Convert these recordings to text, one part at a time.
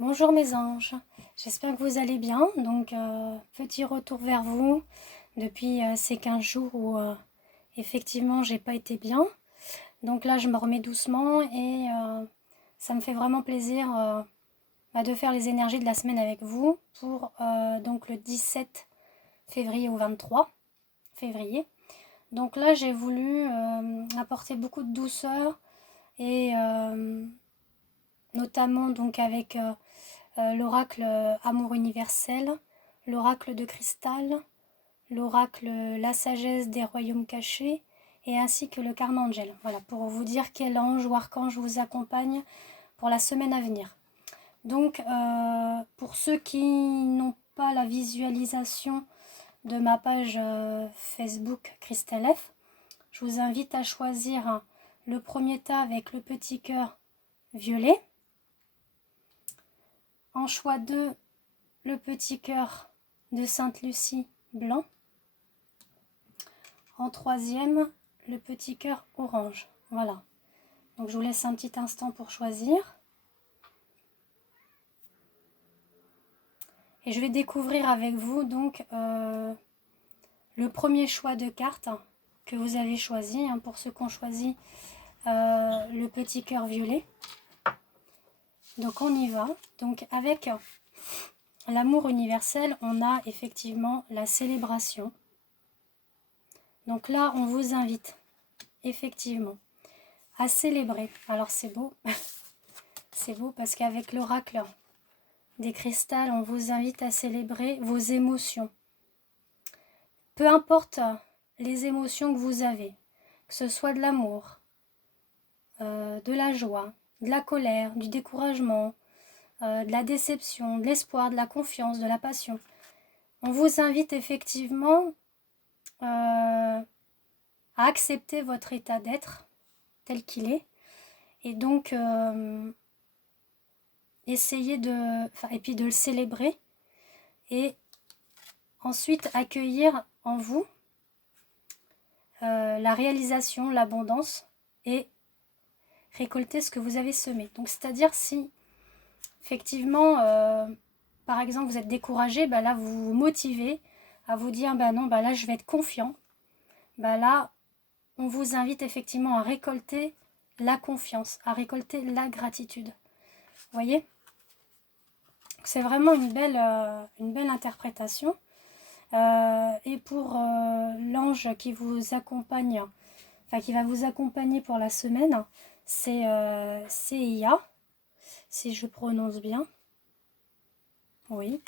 Bonjour mes anges, j'espère que vous allez bien. Donc petit retour vers vous depuis ces 15 jours où effectivement j'ai pas été bien. Donc là je me remets doucement et ça me fait vraiment plaisir de faire les énergies de la semaine avec vous pour donc le 17 février au 23 février. Donc là j'ai voulu apporter beaucoup de douceur et notamment donc avec l'oracle Amour universel, l'oracle de cristal, l'oracle La sagesse des royaumes cachés, et ainsi que le karma angel. Voilà, pour vous dire quel ange ou archange vous accompagne pour la semaine à venir. Donc, pour ceux qui n'ont pas la visualisation de ma page Facebook Christelle F, je vous invite à choisir le premier tas avec le petit cœur violet. En choix 2, le petit cœur de Sainte-Lucie blanc. En troisième, le petit cœur orange. Voilà. Donc je vous laisse un petit instant pour choisir. Et je vais découvrir avec vous donc le premier choix de carte que vous avez choisi. Pour ceux qui ont choisi le petit cœur violet. Donc on y va. Donc avec l'amour universel, on a effectivement la célébration. Donc là, on vous invite effectivement à célébrer. Alors c'est beau, c'est beau parce qu'avec l'oracle des cristals, on vous invite à célébrer vos émotions. Peu importe les émotions que vous avez, que ce soit de l'amour, de la joie, de la colère, du découragement, de la déception, de l'espoir, de la confiance, de la passion. On vous invite effectivement à accepter votre état d'être tel qu'il est. Et donc, essayer et puis de le célébrer. Et ensuite, accueillir en vous la réalisation, l'abondance et récolter ce que vous avez semé. Donc, c'est-à-dire si, effectivement, par exemple, vous êtes découragé, là, vous vous motivez à vous dire, non, là, je vais être confiant. Là, on vous invite effectivement à récolter la confiance, à récolter la gratitude. Vous voyez ? C'est vraiment une belle interprétation. Et pour l'ange qui vous accompagne, qui va vous accompagner pour la semaine, c'est Seiya, si je prononce bien. Oui.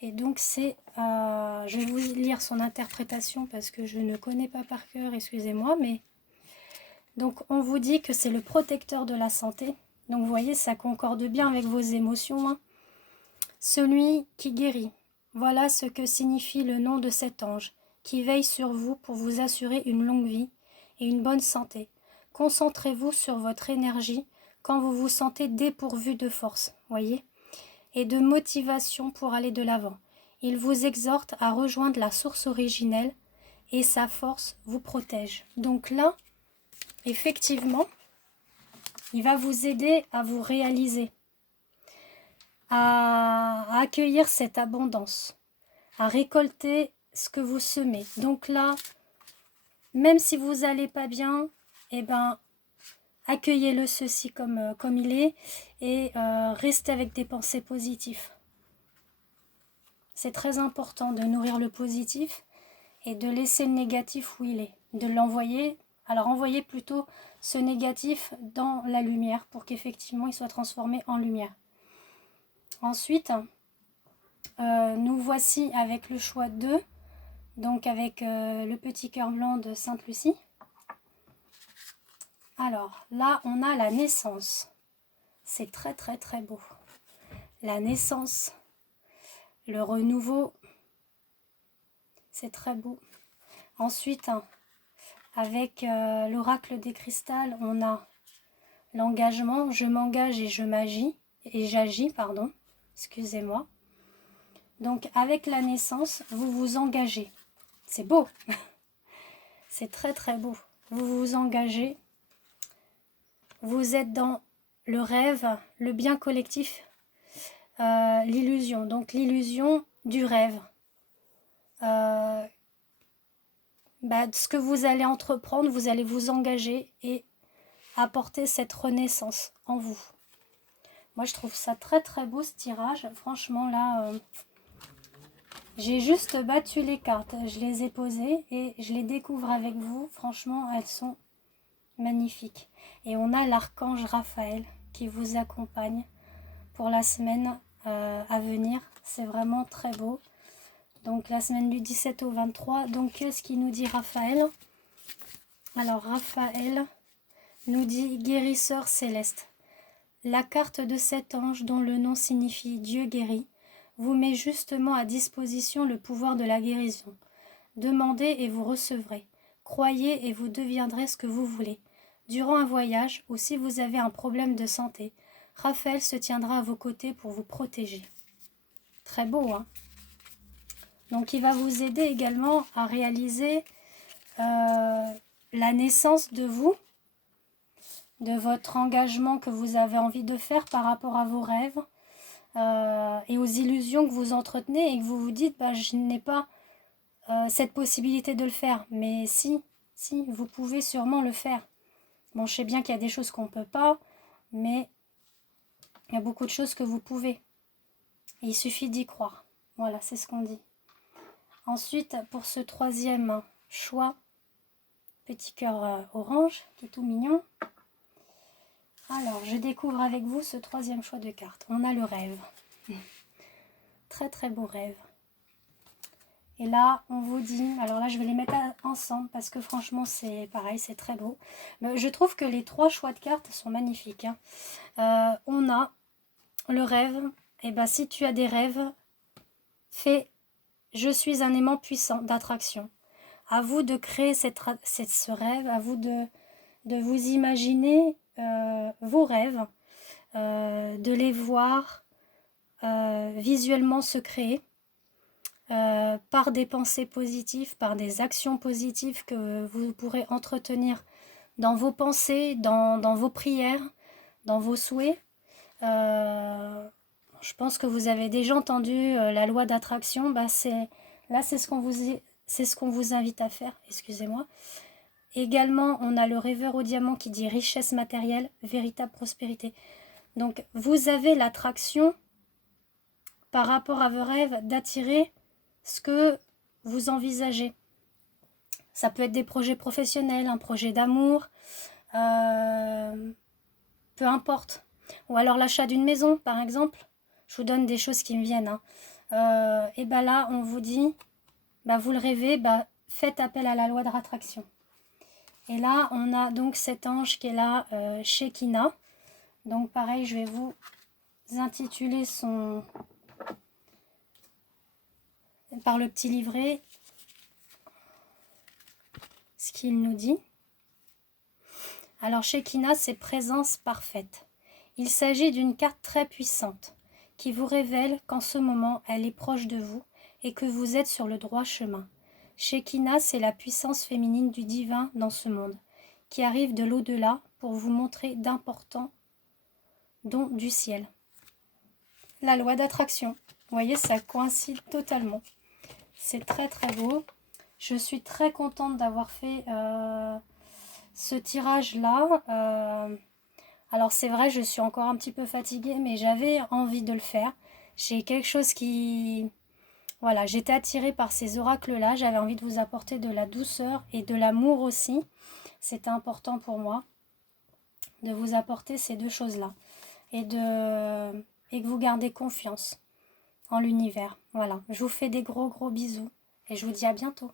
Et donc je vais vous lire son interprétation parce que je ne connais pas par cœur, excusez-moi, mais donc on vous dit que c'est le protecteur de la santé. Donc vous voyez, ça concorde bien avec vos émotions. Celui qui guérit. Voilà ce que signifie le nom de cet ange, qui veille sur vous pour vous assurer une longue vie et une bonne santé. Concentrez-vous sur votre énergie quand vous vous sentez dépourvu de force, voyez, et de motivation pour aller de l'avant. Il vous exhorte à rejoindre la source originelle et sa force vous protège. Donc là, effectivement, il va vous aider à vous réaliser, à accueillir cette abondance, à récolter ce que vous semez. Donc là, même si vous n'allez pas bien, accueillez-le ceci comme il est et restez avec des pensées positives. C'est très important de nourrir le positif et de laisser le négatif où il est, de l'envoyer. Alors envoyez plutôt ce négatif dans la lumière pour qu'effectivement il soit transformé en lumière. Ensuite, nous voici avec le choix 2, donc avec le petit cœur blanc de Sainte-Lucie. Alors là, on a la naissance. C'est très très très beau. La naissance, le renouveau, c'est très beau. Ensuite, avec l'oracle des cristals, on a l'engagement. Je m'engage et j'agis, excusez-moi. Donc avec la naissance, vous vous engagez. C'est beau. C'est très très beau. Vous vous engagez. Vous êtes dans le rêve, le bien collectif, l'illusion. Donc l'illusion du rêve. Ce que vous allez entreprendre, vous allez vous engager et apporter cette renaissance en vous. Moi, je trouve ça très très beau ce tirage. Franchement, là, j'ai juste battu les cartes. Je les ai posées et je les découvre avec vous. Franchement, elles sont magnifiques. Et on a l'archange Raphaël qui vous accompagne pour la semaine à venir. C'est vraiment très beau. Donc la semaine du 17 au 23. Donc qu'est-ce qu'il nous dit Raphaël? Alors Raphaël nous dit guérisseur céleste. La carte de cet ange dont le nom signifie Dieu guérit vous met justement à disposition le pouvoir de la guérison. Demandez et vous recevrez. Croyez et vous deviendrez ce que vous voulez. Durant un voyage ou si vous avez un problème de santé, Raphaël se tiendra à vos côtés pour vous protéger. Très beau, hein? Donc il va vous aider également à réaliser la naissance de vous, de votre engagement que vous avez envie de faire par rapport à vos rêves et aux illusions que vous entretenez et que vous vous dites je n'ai pas cette possibilité de le faire. Mais si, vous pouvez sûrement le faire. Bon, je sais bien qu'il y a des choses qu'on ne peut pas, mais il y a beaucoup de choses que vous pouvez. Et il suffit d'y croire. Voilà, c'est ce qu'on dit. Ensuite, pour ce troisième choix, petit cœur orange, qui est tout mignon. Alors, je découvre avec vous ce troisième choix de carte. On a le rêve. Très très beau rêve. Et là, on vous dit, alors là je vais les mettre ensemble parce que franchement c'est pareil, c'est très beau. Mais je trouve que les trois choix de cartes sont magnifiques. Hein. On a le rêve. Et si tu as des rêves, fais je suis un aimant puissant d'attraction. À vous de créer ce rêve, à vous de vous imaginer vos rêves, de les voir visuellement se créer. Par des pensées positives, par des actions positives que vous pourrez entretenir dans vos pensées, dans vos prières, dans vos souhaits. Je pense que vous avez déjà entendu la loi d'attraction. C'est ce qu'on vous invite à faire. Excusez-moi. Également, on a le rêveur au diamant qui dit richesse matérielle, véritable prospérité. Donc, vous avez l'attraction par rapport à vos rêves d'attirer ce que vous envisagez. Ça peut être des projets professionnels, un projet d'amour, peu importe. Ou alors l'achat d'une maison, par exemple. Je vous donne des choses qui me viennent. Hein. Et là, on vous dit, vous le rêvez, faites appel à la loi de l'attraction. Et là, on a donc cet ange qui est là, Shekinah. Donc pareil, je vais vous intituler par le petit livret ce qu'il nous dit. Alors Shekinah, c'est présence parfaite. Il s'agit d'une carte très puissante qui vous révèle qu'en ce moment, elle est proche de vous et que vous êtes sur le droit chemin. Shekinah, c'est la puissance féminine du divin dans ce monde, qui arrive de l'au-delà pour vous montrer d'importants dons du ciel. La loi d'attraction. Vous voyez, ça coïncide totalement. C'est très très beau. Je suis très contente d'avoir fait ce tirage-là. Alors c'est vrai, je suis encore un petit peu fatiguée, mais j'avais envie de le faire. J'ai quelque chose qui... Voilà, j'étais attirée par ces oracles-là. J'avais envie de vous apporter de la douceur et de l'amour aussi. C'était important pour moi de vous apporter ces deux choses-là. Et que vous gardez confiance en l'univers. Voilà, je vous fais des gros bisous et je vous dis à bientôt.